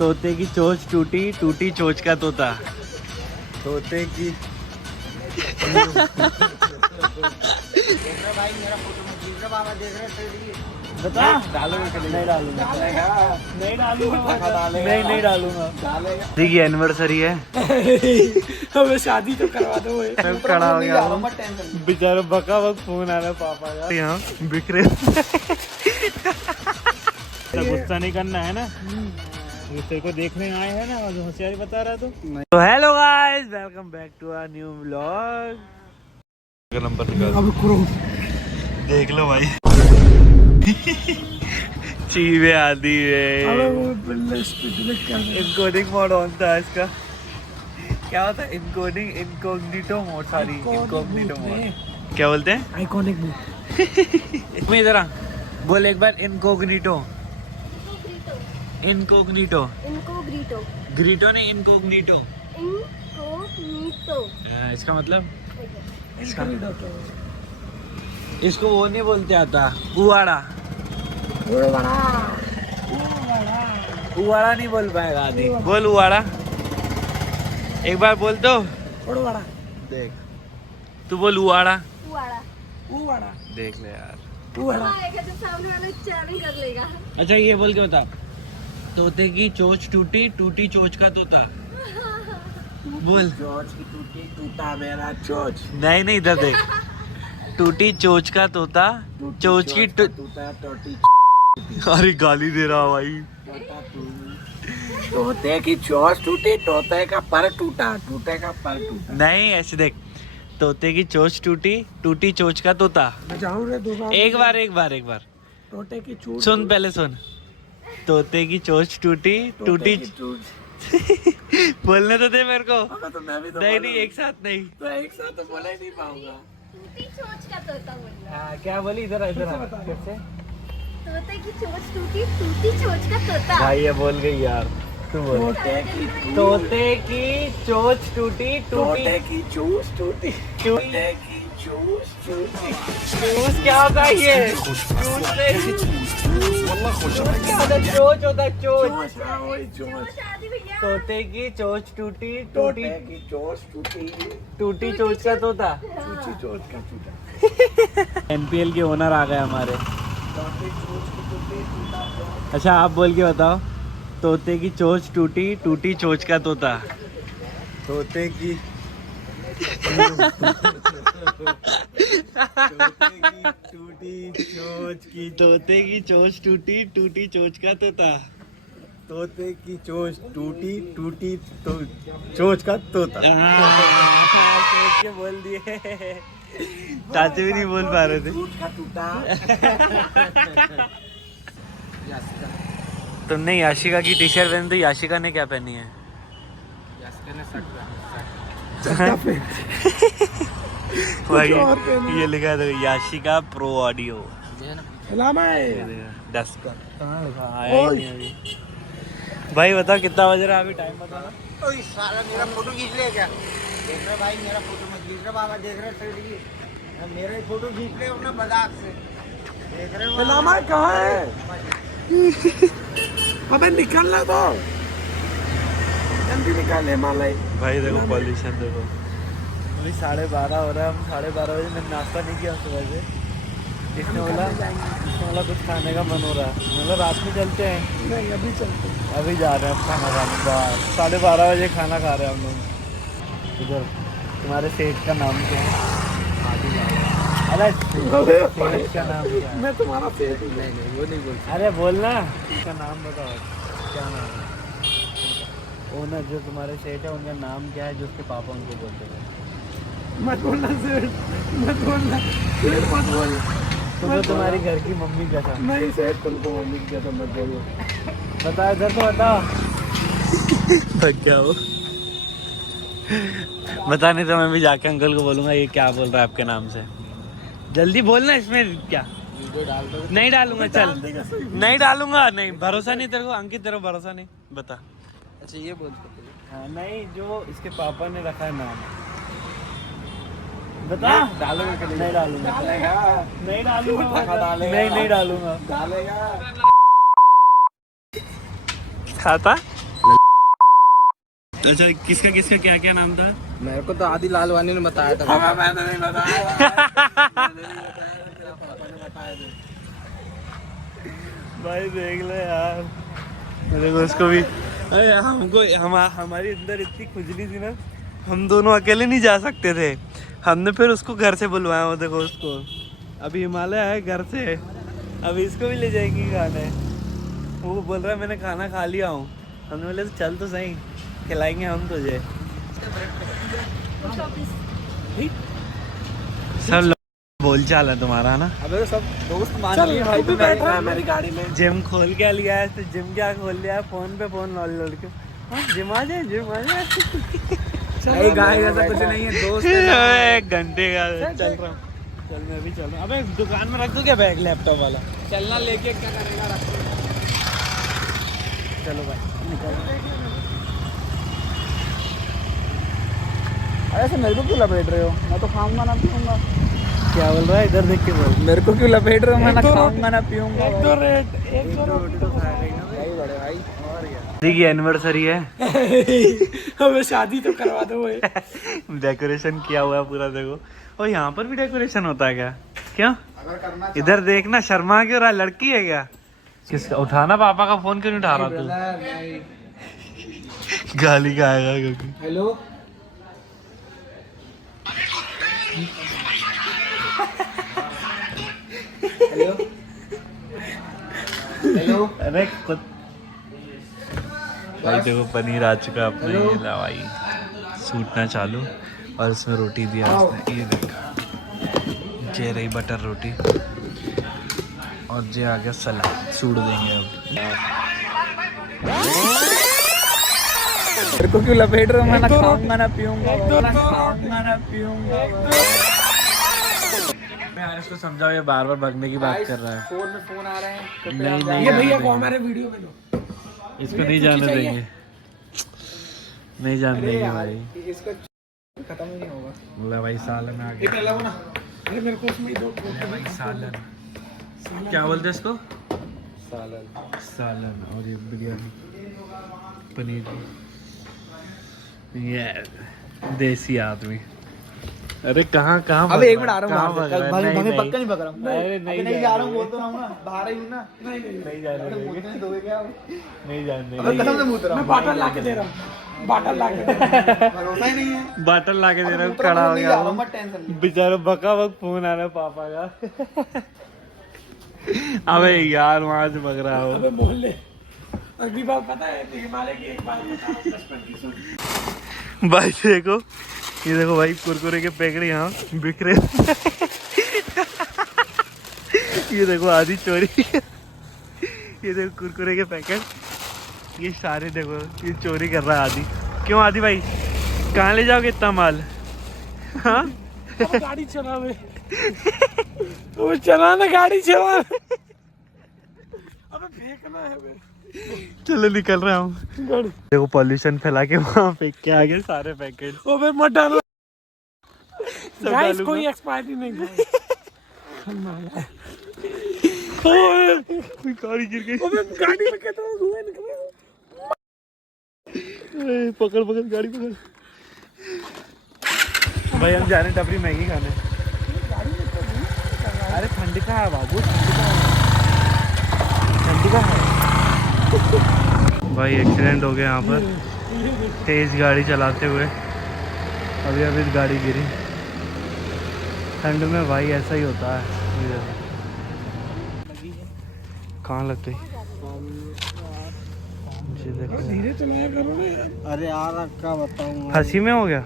तोते की चोंच टूटी, टूटी चोंच का तोता। तोते की भाई मेरा फोटो मत खींच रहा, बाबा देख रहे हैं। बता। डालोगे कि नहीं डालूंगा, नहीं डालूंगा, नहीं डालूंगा। डालेगा। की एनिवर्सरी है। हमें शादी तो करवा दो। मैं खड़ा हो गया हूँ। मत टेंशन। बेचारा बका वक्त फोन आ रहा है पापा का। यहाँ बिखरे गुस्सा नहीं करना है ना, तेरे को देखने आए हैं ना, और होशियारी बता रहा तो hello guys, welcome back to our new vlog. Number निकाल, देख लो भाई। चीवे आदि है। इनकोडिंग मोड ऑन था इसका। क्या होता है encoding, incognito mode, sorry incognito mode क्या बोलते हैं? Iconic mood. तुम इधर आ, बोल एक बार इनकॉग्निटो। इनकॉग्निटो, इनकोग्निटो, ग्रीटो नहीं, इनकॉग्निटो। इनकोग्निटो। इसका मतलब इसको वो नहीं बोलते आता, उवाड़ा। उवाड़ा नहीं बोल पाएगा आदि। बोल उवाड़ा, एक बार बोल तो देख। तू बोल उवाड़ा, उवाड़ा। देख ले यार। आएगा तो सामने वाला चैलेंज कर लेगा। अच्छा ये बोल के बता, तोते की चोंच टूटी, टूटी चोंच का तोता। बोल। चोंच की टूटी, टूटा मेरा चोंच। नहीं नहीं, इधर देख। टूटी चोंच का तोता, चोंच की टूटा टोटी। अरे गाली दे रहा भाई। तोते की चोंच टूटी, तोते का पर टूटा, टूटे का पर टूटा। नहीं ऐसे देख, तोते की चोंच टूटी, टूटी चोंच का तोता। मैं जाऊं रे दूसरा। एक बार तोते की चोंच। सुन, पहले सुन। तोते की चोंच टूटी, टूटी बोलने तो दे मेरे को। तो मैं भी तो नहीं नहीं, एक साथ नहीं। तो एक साथ तो बोला ही नहीं पाऊंगा। टूटी चोंच का तोता बोलना। हाँ क्या बोली, इधर इधर कैसे? तोते की चोंच टूटी, टूटी चोंच का तोता। भाई ये बोल गई यार, तू बोल। तोते की चोंच टूटी, टूटी तोते की चोंच टूटी, टूटी तोते की चोंच टूटी। चूस क्या होता है ये? चूस क्या होता है? चोंच होता है, चोंच। चोंच, हाँ वही चोंच। शादी भैया। तोते की चोंच टूटी, तोते टूटी की चोंच टूटी, टूटी चोंच का तोता। टूटी चोंच का टूटा। एनपीएल के ओनर आ गए हमारे। तोते की चोंच की टूटी, टूटा चोंच। अच्छा आप बोल के बताओ, तोते की चोंच टूटी, टूटी चोंच का तोता। तोते की टूटी चोंच की, तोते की चोंच टूटी, टूटी चोंच का तोता। तोते की चोंच टूटी, टूटी तो चोंच का तोता। हाँ, सोच के बोल दिए। चाचे भी नहीं बोल पा रहे थे। चोंच का टूटा। तुमने याशिका की टी शर्ट पहनी, तो याशिका ने क्या पहनी है? भाई ये लिखा है याशिका प्रो ऑडियो। भाई बता कितना बज रहा है अभी, टाइम बताना। ओए साला मेरा फोटो खींच ले क्या? देख रहे भाई मेरा फोटो मत खींच रहा, बाबा देख रहे हैं। मेरा ही फोटो खींच ले अपना मजाक से। देख रहे हो लामा कहाँ है? अबे निकलना तो जल्दी निकाल ले मालाई। भाई देखो पॉल्यूशन देखो। अभी 12:30 हो रहा है, हम 12:30 बजे, मैंने नाश्ता नहीं किया सुबह से। इसने बोला कुछ खाने का मन हो रहा है, मतलब रात में चलते हैं। नहीं अभी चलते हैं। अभी जा रहे हैं खाना खाने, बाहर 12:30 बजे खाना खा रहे हैं हम लोग। इधर तुम्हारे सेठ का नाम क्या है? अरे सेठ का नाम क्या है? मैं तुम्हारा सेठ हूँ। नहीं वो नहीं बोलता। अरे बोलना, उसका नाम बताओ, क्या नाम है? ओनर जो तुम्हारे सेठ है, उनका नाम क्या है जो उसके पापा उनको बोलते थे? मत बोलना सेठ, मत बोलना सेठ, मत बोल। तो तुम्हारी घर की मम्मी क्या था? नहीं सेठ तुमको मम्मी क्या था, मत बोलो। बता इधर तो बताओ। क्या हो? बता, नहीं तो मैं भी जाके अंकल को बोलूंगा ये क्या बोल रहा है आपके नाम से। जल्दी बोलना, इसमें क्या? नहीं डालूंगा, चल नहीं डालूंगा, नहीं भरोसा नहीं तेरे को अंकित, तेरे को भरोसा नहीं। बता। अच्छा ये बोल। हाँ नहीं, जो इसके पापा ने रखा है नाम, बता। डालोगे कि नहीं डालूंगा, नहीं डालूंगा, नहीं डालूंगा। डालेगा। खाता अच्छा किसका किसका क्या क्या नाम था? मेरे को तो आदि लालवानी ने बताया था। मैंने नहीं बताया। भाई देख ले यार, देखो उसको भी। अरे हमको हमारी अंदर इतनी खुजली थी ना, हम दोनों अकेले नहीं जा सकते थे। हमने फिर उसको घर से बुलवाया। वो देखो उसको, अभी हिमालय आए घर से, अभी इसको भी ले जाएंगे खाने। वो बोल रहा है मैंने खाना खा लिया हूँ। हमने बोले तो चल तो सही, खिलाएंगे हम तुझे। सब लोग बोल चाल है तुम्हारा ना। अबे सब दोस्त मान लिए भाई। तू बैठ रहा है मेरी गाड़ी में। जिम खोल के लिया है तो जिम क्या खोल लिया है, फोन पे फोन लौट के। हाँ जिम आ जाए, जिम आ जाए। नहीं गाय ऐसा कुछ नहीं है, दोस्त है। 1 घंटे का चल रहा हूँ। चल मैं भी चल रहा हूँ। अबे दुकान में रख दो क्या बैग लैपटॉप वाला? चलना लेके क्या करेगा रास्ते में। चलो भाई निकल। ऐसे मेरे को क्यों लपेट रहे हो? मैं तो खाऊंगा ना पीऊंगा। क्या बोल रहा है? इधर देख के बोल। मेरे को क्यों लपेट रहे हो? मैं ना खाऊंगा ना पीऊंगा। एक दो रोटी तो खाएगा ही ना भाई बड़े भाई। और क्या दी की एनिवर्सरी है। हमें शादी तो करवा दो। डेकोरेशन किया हुआ है पूरा, देखो। और यहाँ पर भी डेकोरेशन होता है क्या? क्यों? अगर करना इधर देखना, शर्मा क्यों रहा? लड़की है क्या? किसका उठाना? पापा का फोन क्यों नहीं उठा रहा तू? गाली का आएगा क्योंकि। Hello hello hello. अरे खुद भाई देखो पनीर आ चुका अपने। ये ला भाई सूटना चालू, और इसमें रोटी दिया उसने। ये देखा, ये रही बटर रोटी, और ये आ गया सलाद। सूट देंगे अब। मेरे को क्यों लपेट रहे हो? मैं ना खाऊंगा ना पीऊंगा। खाऊंगा ना पीऊंगा। मैं इसको समझाओ, ये बार बार भगने की बात कर रहा है। फोन में फोन आ रहे हैं। नहीं ये भैया को हमारे वीडियो में लो। इसको नहीं जाने देंगे, नहीं जाने देंगे भाई। इसका खत्म ही नहीं होगा। बोला भाई सालन आ गया। ना अरे मेरे को उसमें दो भाई सालन, क्या बोलते हैं इसको? सालन। सालन। और ये बिरयानी पनीर। ये देसी आदमी। अरे कहाँ कहाँ? अब एक मिनट आ रहा हूँ। भाई पक्का नहीं पकड़ रहा हूँ। नहीं जा रहा हूँ, बोल तो रहा हूँ ना, बाहर ही हूँ ना। नहीं जाने देंगे, नहीं जाने अब देंगे। कसम से मुँह रहा हूँ। बाटल ला के दे रहा हूँ। बाटल ला के भरोसा ही नहीं है। बाटल ला के दे रहा हूँ, खड़ा हो गया हूँ। बेचारा बका बक फोन आ रहा है पापा का। अबे यार वहाँ से बग रहा हो। अबे बोल ले। अगली बार पता है हिमालय की एक बार बचपन की सुन। भाई देखो, ये देखो भाई कुरकुरे के पैकेट यहाँ बिखरे। ये देखो आधी चोरी। ये देखो कुरकुरे के पैकेट, ये सारे देखो, ये चोरी कर रहा है आधी। क्यों आधी भाई, कहाँ ले जाओगे इतना माल? हाँ गाड़ी चला वे। वो चला ना, गाड़ी चला। अबे फेंकना है बे। चलो निकल रहा हूँ। देखो पॉल्यूशन फैला के वहाँ फेंक के आ गए सारे पैकेट। अबे मत डालो। गाइस कोई एक्सपायरी नहीं। गाड़ी गिर गई। अबे गाड़ी में कितना धुआं निकला। पकड़ पकड़ गाड़ी पकड़। भाई हम जा रहे हैं टपरी मैगी खाने। अरे ठंडी का है बाबू, ठंडी का है। भाई एक्सीडेंट हो गया यहाँ पर, तेज गाड़ी चलाते हुए। अभी अभी गाड़ी गिरी। ठंड में भाई ऐसा ही होता है। कहाँ लगते? धीरे चलाया करो ना यार। अरे यार क्या बताऊँ, हंसी में हो गया।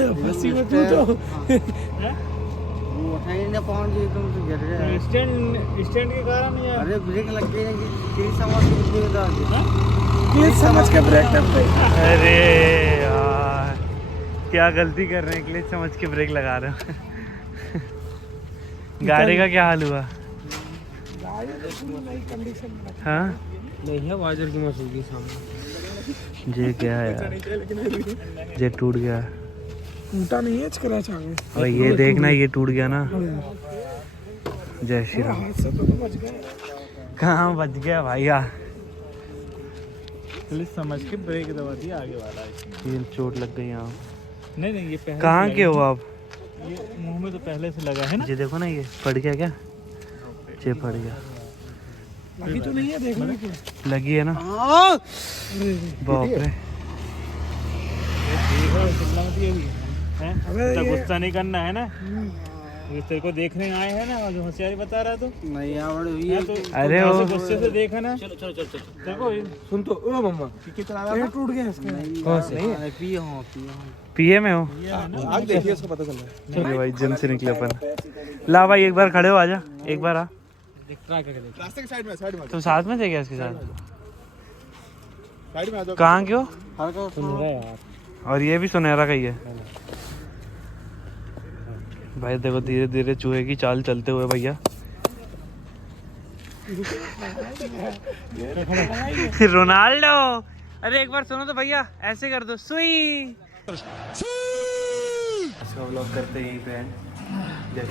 हंसी में तू तो ना पहुंच गई, तुम तो गिर गए। स्टैंड के कारण यार। अरे ब्रेक लग गई ना, किस समझ के बता दे। किस समझ के ब्रेक करते। अरे यार क्या गलती कर रहे हैं, क्लिच समझ के ब्रेक लगा रहे हो। गाड़ी का क्या हाल हुआ? हाँ नहीं है, वाइजर की मसूगी सामने। ये क्या है यार, ये टूट गया। टूटा नहीं है, स्क्रैच आ गया। और ये देखना, ये टूट गया ना। जय श्री राम। हाथ से तो बच गए। कहाँ बच गया भाई यार। पुलिस समझ के ब्रेक दबा दिया आगे वाला इसमें। ये चोट लग गई यहाँ। नहीं नहीं, ये पहले कहाँ से के लगा हो है। आप? ये मुंह में तो पहले से लगा है ना। ये देखो ना, ये पड़ गया क्या? ये पड़ गया। अभी तो नहीं है, देखो लगी है ना? बाप रे। चिल्ला मत ये भी हैं? तो गुस्सा नहीं करना है ना। ये तेरे को देखने आए हैं ना, और होशियारी बता रहा तो नहीं आवड़ हुई है तो अरे ऐसे वो गुस्से से देखा ना। चलो चलो चलो देखो सुन तो ओ मम्मा कितना रहा टूट गया इसका कौन से? नहीं पिए हो पीए में हो? ये है ना। आज देखिए उसको पता चल रहा है। चलो भाई, जन से निकले अपन। ला भाई, एक बार खड़े हो, आजा एक बार आ। रास्ते के साइड में तुम साथ में थे क्या इसके साथ? साइड में आ जाओ। कहाँ क्यों? हल्का सुन रहा है यार। और ये भी सुनहरा का ही है भाई। देखो धीरे धीरे चूहे की चाल चलते हुए भैया। रोनाल्डो, अरे एक बार सुनो तो भैया, ऐसे कर दो, सुई। इसका व्लॉग करते यहीं पे एंड। जय